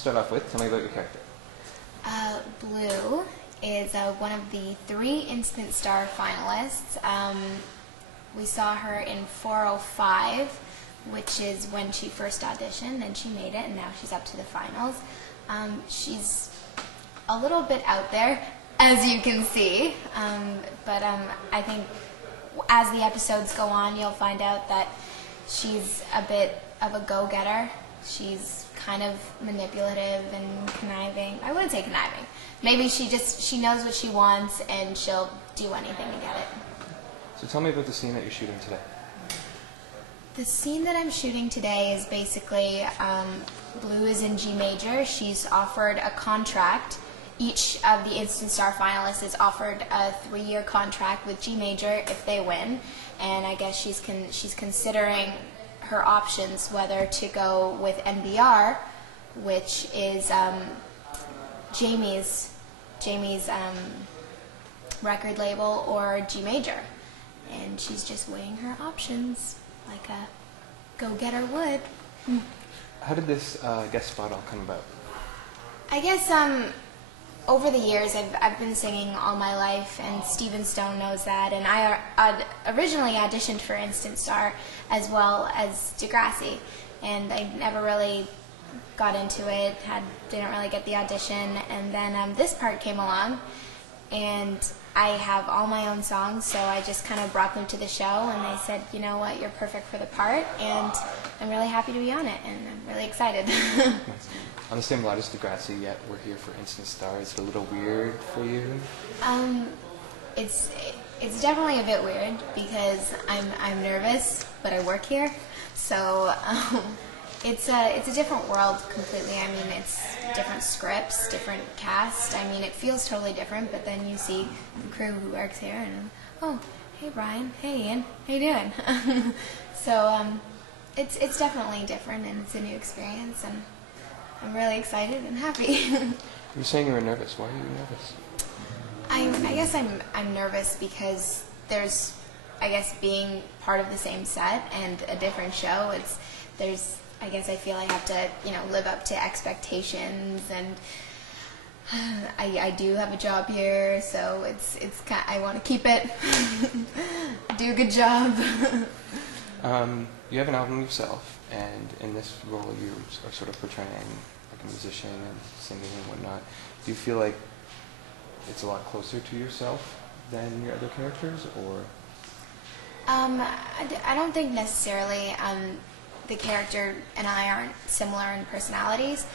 start off with, tell me about your character. Blue is one of the 3 Instant Star finalists. We saw her in 405, which is when she first auditioned, and she made it, and now she's up to the finals. She's a little bit out there, as you can see, but I think as the episodes go on, you'll find out that she's a bit of a go-getter. She's kind of manipulative and conniving. I wouldn't say conniving. Maybe she knows what she wants and she'll do anything to get it. So tell me about the scene that you're shooting today. The scene that I'm shooting today is basically Blue is in G major. She's offered a contract. Each of the Instant Star finalists is offered a 3-year contract with G major if they win, and I guess she's considering her options whether to go with NBR, which is Jamie's record label, or G major, and she's just weighing her options like a go-getter would. How did this guest spot all come about? I guess over the years I've been singing all my life, and Steven Stone knows that, and I originally auditioned for Instant Star as well as Degrassi, and I never really got into it, didn't really get the audition, and then this part came along, and I have all my own songs, so I just kind of brought them to the show, and they said, you know what, you're perfect for the part, and I'm really happy to be on it, and I'm really excited. On the same lot as Degrassi, yet we're here for Instant Star. Is it a little weird for you? It's definitely a bit weird because I'm nervous, but I work here, so it's a different world completely. I mean, it's different scripts, different cast. I mean, it feels totally different, but then you see the crew who works here, and oh, hey Brian, hey Ian, how you doing? So it's definitely different, and it's a new experience, and I'm really excited and happy. You're saying you were nervous. Why are you nervous? I guess I'm nervous because there's, I guess, being part of the same set and a different show. I guess I feel I have to, live up to expectations, and I do have a job here, so I want to keep it, do a good job. You have an album yourself, and in this role you are sort of portraying like a musician and singing and whatnot. Do you feel like it's a lot closer to yourself than your other characters, or? I don't think necessarily the character and I aren't similar in personalities,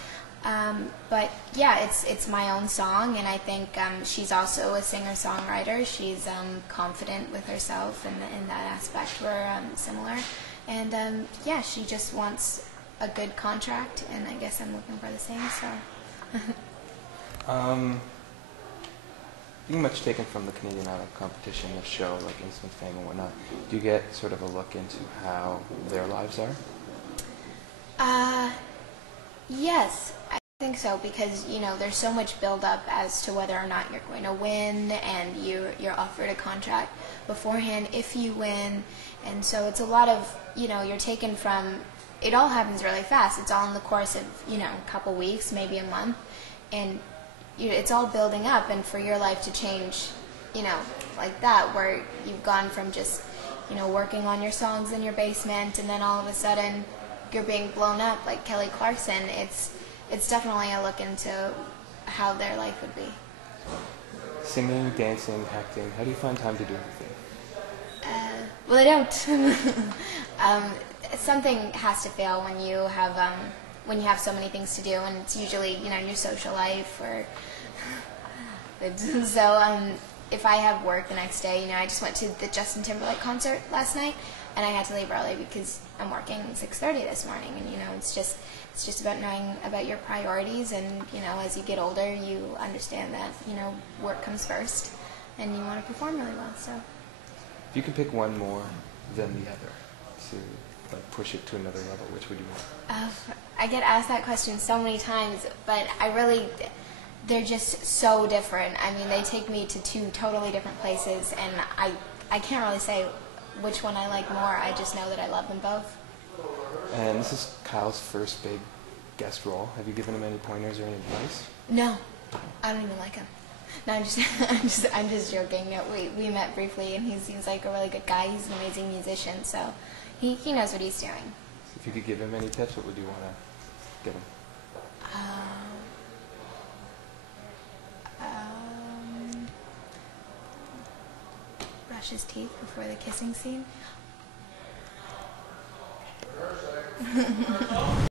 but yeah, it's my own song, and I think she's also a singer-songwriter. She's confident with herself, and in that aspect we're similar. And yeah, she just wants a good contract, and I guess I'm looking for the same, so. Being much taken from the Canadian Idol competition, the show, like Instant Fame and whatnot, do you get sort of a look into how their lives are? Yes, I think so, because, there's so much build-up as to whether or not you're going to win, and you're offered a contract beforehand if you win, and so it's a lot of, you're taken from, it all happens really fast. It's all in the course of, a couple weeks, maybe a month, and it's all building up, and for your life to change, like that, where you've gone from just, working on your songs in your basement, and then all of a sudden you're being blown up like Kelly Clarkson. It's definitely a look into how their life would be. Singing, dancing, acting, how do you find time to do everything? Well, I don't. Something has to fail when you have so many things to do, and it's usually, your social life, or so if I have work the next day, I just went to the Justin Timberlake concert last night, and I had to leave early because I'm working 6:30 this morning, and it's just about knowing about your priorities, and as you get older, you understand that work comes first, and you want to perform really well. So, if you could pick one more than the other to push it to another level, which would you want? I get asked that question so many times, but they're just so different. I mean, they take me to 2 totally different places, and I can't really say which one I like more. I just know that I love them both. And this is Kyle's first big guest role. Have you given him any pointers or any advice? No, I don't even like him. No, I'm just joking. No, we met briefly, and he seems like a really good guy. He's an amazing musician, so he knows what he's doing. If you could give him any tips, what would you want to give him? Brush his teeth before the kissing scene.